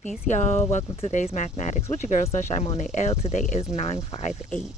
Peace, y'all. Welcome to today's mathematics with your girl Sunshine Monet L. Today is 958.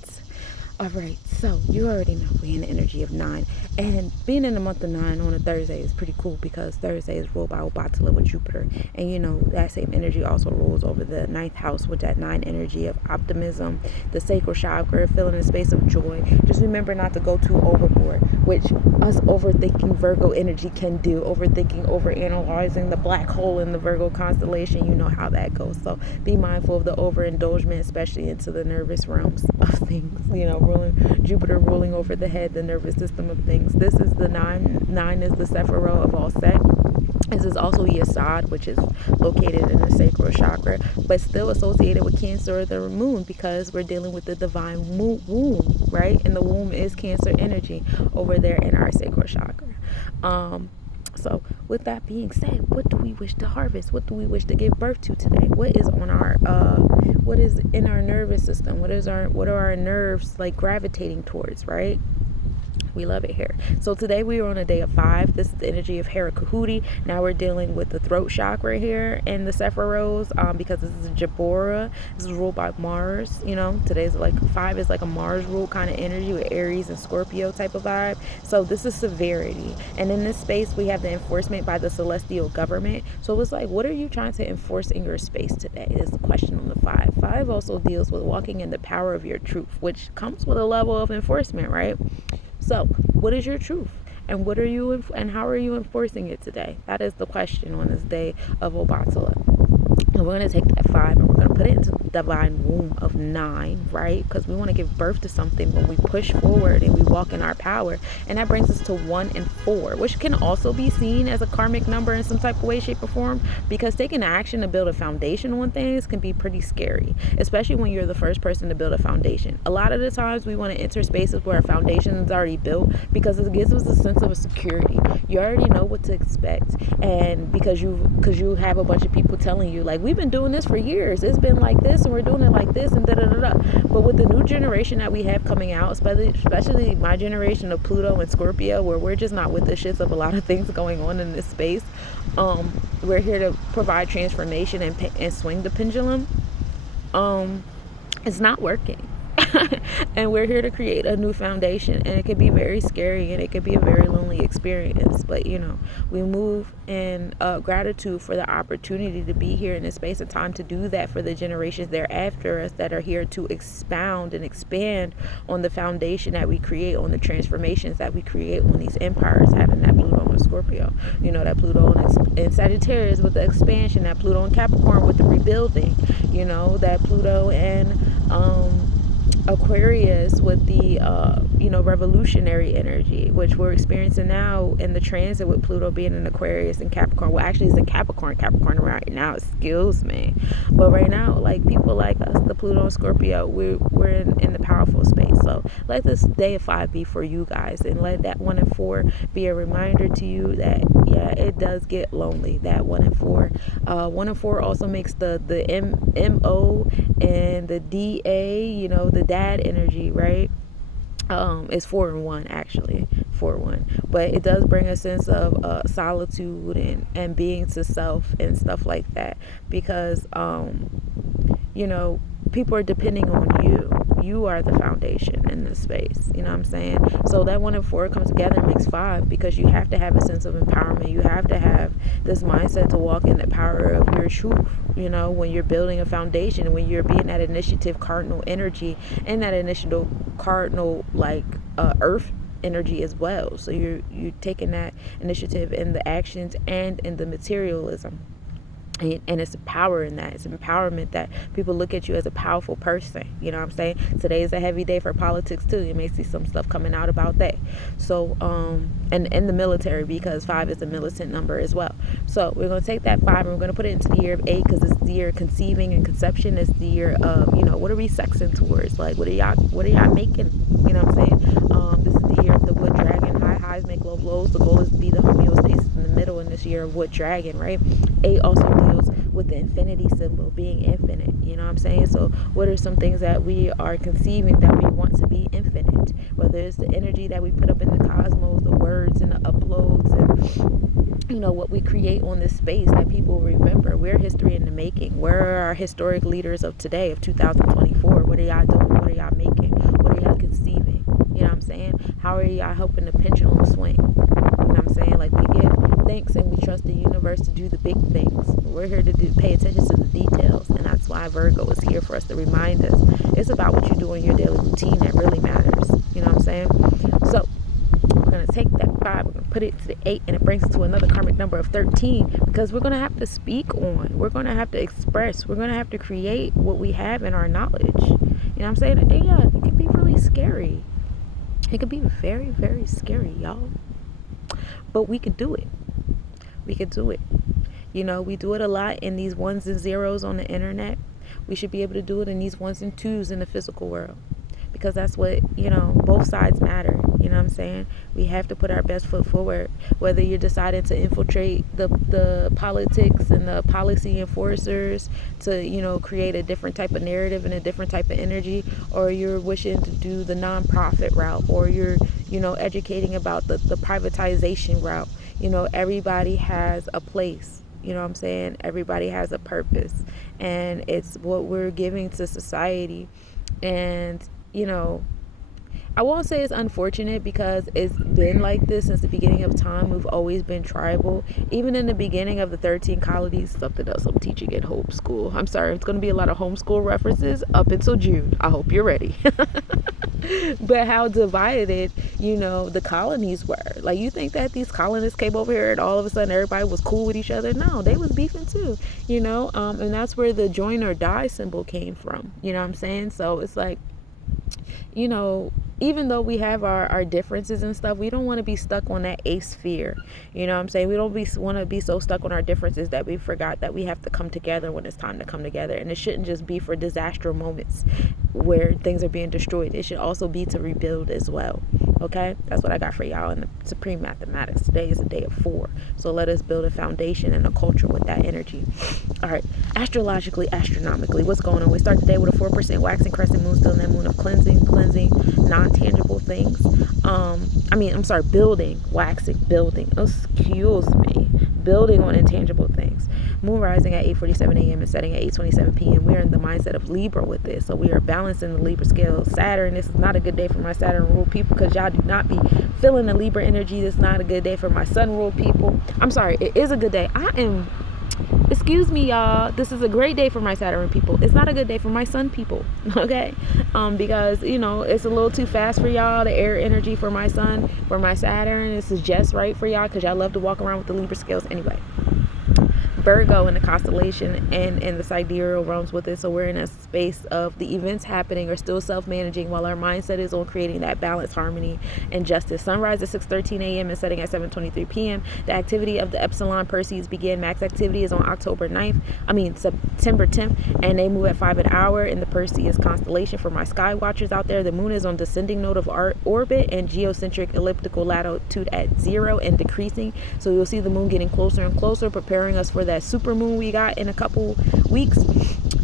All right, so you already know we're in the energy of 9, and being in the month of 9 on a Thursday is pretty cool because Thursday is ruled by Obatala with Jupiter, and you know that same energy also rules over the ninth house with that 9 energy of optimism, the sacral chakra, filling a space of joy. Just remember not to go too overboard, which us overthinking Virgo energy can do. Overthinking, overanalyzing, the black hole in the Virgo constellation, you know how that goes. So be mindful of the overindulgence, especially into the nervous realms of things, you know, Jupiter ruling over the head, the nervous system of things. This is the 9. 9 is the Sephiroth of all Set. This is also Yesod, which is located in the sacral chakra, but still associated with Cancer or the moon because we're dealing with the divine womb, right? And the womb is Cancer energy over there in our sacral chakra. So with that being said, what do we wish to harvest? What do we wish to give birth to today? What is on our what is in our nervous system? What are our nerves like gravitating towards, right? We love it here. So today we are on a day of 5. This is the energy of Hera Kahuti. Now we're dealing with the throat chakra here in the Sephiroth, because this is Jabora. This is ruled by Mars. You know, today's like 5 is like a Mars rule kind of energy with Aries and Scorpio type of vibe. So this is severity. And in this space we have the enforcement by the celestial government. So it's like, what are you trying to enforce in your space today is the question on the 5. 5 also deals with walking in the power of your truth, which comes with a level of enforcement, right? So, what is your truth? And what are you and how are you enforcing it today? That is the question on this day of Obatala. And we're going to take that 5 and we're going to put it into the divine womb of 9, right? Because we want to give birth to something when we push forward and we walk in our power. And that brings us to 1 and 4, which can also be seen as a karmic number in some type of way, shape, or form. Because taking action to build a foundation on things can be pretty scary, especially when you're the first person to build a foundation. A lot of the times we want to enter spaces where our foundation is already built because it gives us a sense of security. You already know what to expect. And because you have a bunch of people telling you, like, we've been doing this for years, it's been like this and we're doing it like this and da-da-da-da. But with the new generation that we have coming out, especially my generation of Pluto and Scorpio, where we're just not with the shits of a lot of things going on in this space, we're here to provide transformation and swing the pendulum. It's not working. And we're here to create a new foundation, and it could be very scary and it could be a very lonely experience, but you know, we move in gratitude for the opportunity to be here in this space and time to do that for the generations thereafter us that are here to expound and expand on the foundation that we create, on the transformations that we create on these empires, having that Pluto and Scorpio, you know, that Pluto and Sagittarius with the expansion, that Pluto and Capricorn with the rebuilding, you know, that Pluto and Aquarius with the revolutionary energy, which we're experiencing now in the transit with Pluto being in Aquarius and Capricorn. Well, actually it's in Capricorn right now, excuse me, but right now, like, people like us, the Pluto and Scorpio, we're in the powerful space. So let this day of 5 be for you guys, and let that 1 and 4 be a reminder to you that it does get lonely. That 1 and 4 1 and 4 also makes the MO and the DA, you know, the dad energy, right? It's 4 and 1, actually 4 and 1, but it does bring a sense of solitude and being to self and stuff like that, because you know, people are depending on you are the foundation in this space, you know what I'm saying? So that 1 and 4 comes together and makes 5, because you have to have a sense of empowerment. You have to have this mindset to walk in the power of your truth, you know, when you're building a foundation, when you're being that initiative cardinal energy and that initiative cardinal earth energy as well. So you're taking that initiative in the actions and in the materialism. And it's power in that. It's empowerment that people look at you as a powerful person. You know what I'm saying? Today is a heavy day for politics too. You may see some stuff coming out about that. So, and in the military, because 5 is a militant number as well. So we're going to take that 5 and we're going to put it into the year of 8, because it's the year of conceiving and conception. It's the year of, you know, what are we sexing towards? Like, what are y'all making? You know what I'm saying? This is the year of the wood dragon. High highs make low lows. The goal is to be the homeostasis in the middle in this year of wood dragon, right? 8 also deals with the infinity symbol, being infinite. You know what I'm saying? So what are some things that we are conceiving that we want to be infinite? Whether it's the energy that we put up in the cosmos, the words and the uploads, and what we create on this space that people remember. We're history in the making. Where are our historic leaders of today, of 2024? What are y'all doing? What are y'all making? What are y'all conceiving? You know what I'm saying? How are y'all helping the pendulum swing? You know what I'm saying? Like, we give thanks and we trust the universe to do the big things. We're here to pay attention to the details, and that's why Virgo is here for us to remind us. It's about what you do in your daily routine that really matters. You know what I'm saying? So we're going to take that 5, we're going to put it to the 8, and it brings us to another karmic number of 13, because we're going to have to speak on, we're going to have to express, we're going to have to create what we have in our knowledge. You know what I'm saying? And yeah, it can be really scary. It could be very, very scary, y'all. But we could do it. We could do it. We do it a lot in these 1s and 0s on the internet. We should be able to do it in these 1s and 2s in the physical world. Because that's what, both sides matter. You know what I'm saying? We have to put our best foot forward. Whether you're deciding to infiltrate the politics and the policy enforcers to, create a different type of narrative and a different type of energy, or you're wishing to do the nonprofit route, or you're, educating about the privatization route. Everybody has a place. You know what I'm saying? Everybody has a purpose. And it's what we're giving to society. And I won't say it's unfortunate, because it's been like this since the beginning of time. We've always been tribal. Even in the beginning of the 13 colonies, something else I'm teaching in homeschool. I'm sorry, it's going to be a lot of homeschool references up until June. I hope you're ready. But how divided, the colonies were. Like, you think that these colonists came over here and all of a sudden everybody was cool with each other? No, they was beefing too, and that's where the join or die symbol came from. You know what I'm saying? So it's like, even though we have our differences and stuff, we don't want to be stuck on that ace sphere. You know what I'm saying? We don't want to be so stuck on our differences that we forgot that we have to come together when it's time to come together. And it shouldn't just be for disaster moments where things are being destroyed. It should also be to rebuild as well. Okay? That's what I got for y'all in the Supreme Mathematics. Today is a day of 4. So let us build a foundation and a culture with that energy. All right. Astrologically, astronomically, what's going on? We start the day with a 4% waxing crescent moon, still in that moon of cleansing, non-tangible things. Building, waxing, building. Excuse me. Building on intangible things. Moon rising at 8:47 a.m. and setting at 8:27 p.m. We're in the mindset of Libra with this. So we are balancing the Libra scale. Saturn, this is not a good day for my Saturn ruled people, because y'all do not be feeling the Libra energy. This is not a good day for my Sun ruled people. I'm sorry, it is a good day. Excuse me, y'all. This is a great day for my Saturn people. It's not a good day for my Sun people, okay? Because, it's a little too fast for y'all. The air energy for my Sun, for my Saturn, this is just right for y'all, because y'all love to walk around with the Libra scales anyway. Virgo in the constellation and in the sidereal realms with it. So we're in a space of the events happening are still self-managing, while our mindset is on creating that balance, harmony, and justice. Sunrise at 6:13 a.m. and setting at 7:23 p.m. The activity of the Epsilon Perseus begin. Max activity is on September 10th, and they move at 5 an hour in the Perseus constellation. For my sky watchers out there, the moon is on descending node of orbit and geocentric elliptical latitude at 0 and decreasing. So you'll see the moon getting closer and closer, preparing us for that super moon we got in a couple weeks.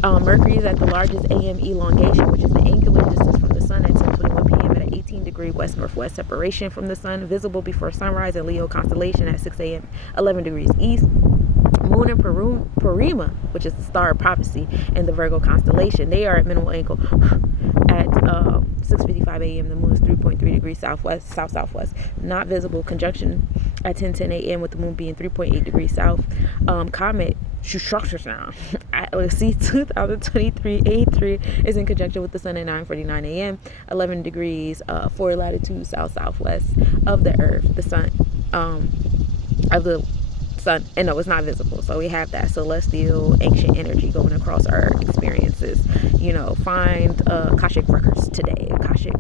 Mercury is at the largest AM elongation, which is the angular distance from the sun, at 10:21 p.m. at an 18-degree west-northwest separation from the sun, visible before sunrise in Leo constellation at 6 a.m. 11 degrees east. Moon in Parima, which is the star of prophecy, in the Virgo constellation. They are at minimal angle at 6:55 a.m. The moon is 3.3 degrees south-southwest. Not visible. Conjunction at 10:10 a.m. with the moon being 3.8 degrees south. Comet Atlas C 2023 A3 is in conjunction with the sun at 9:49 a.m. 11 degrees 4 latitude south-southwest of the Earth. The sun of the sun, and no, it's not visible. So we have that celestial ancient energy going across our experiences. Find Akashic records today, Akashic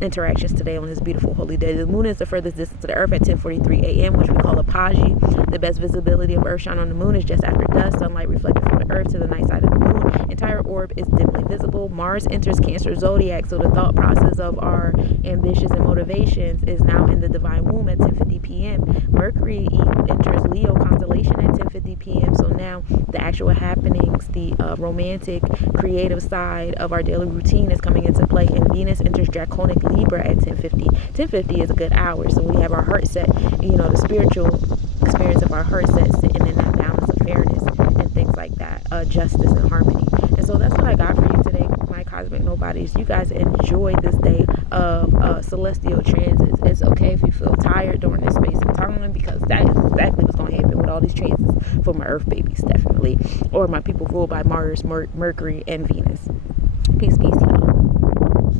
interactions today on this beautiful holy day. The moon is the furthest distance to the Earth at 10:43 a.m., which we call Apogee. The best visibility of Earth shine on the moon is just after dusk. Sunlight reflected from the Earth to the night side of the moon. Entire orb is dimly visible. Mars enters Cancer zodiac, so the thought process of our ambitions and motivations is now in the divine womb at 10:50 p.m. Mercury enters Leo constellation at 10:50 p.m. So now the actual happenings, the romantic, creative side of our daily routine is coming into play, and Venus enters Draconic Libra at 10:50. 10:50 is a good hour, so we have our heart set, the spiritual experience of our heart set sitting in that balance of fairness and things like that, justice and harmony. And so that's what I got for you today, my cosmic nobodies. You guys enjoy this day of celestial transits. It's okay if you feel tired during this space and time, because that is exactly what's going to happen with all these transits for my earth babies, definitely, or my people ruled by Mars, Mercury, and Venus. Peace, y'all.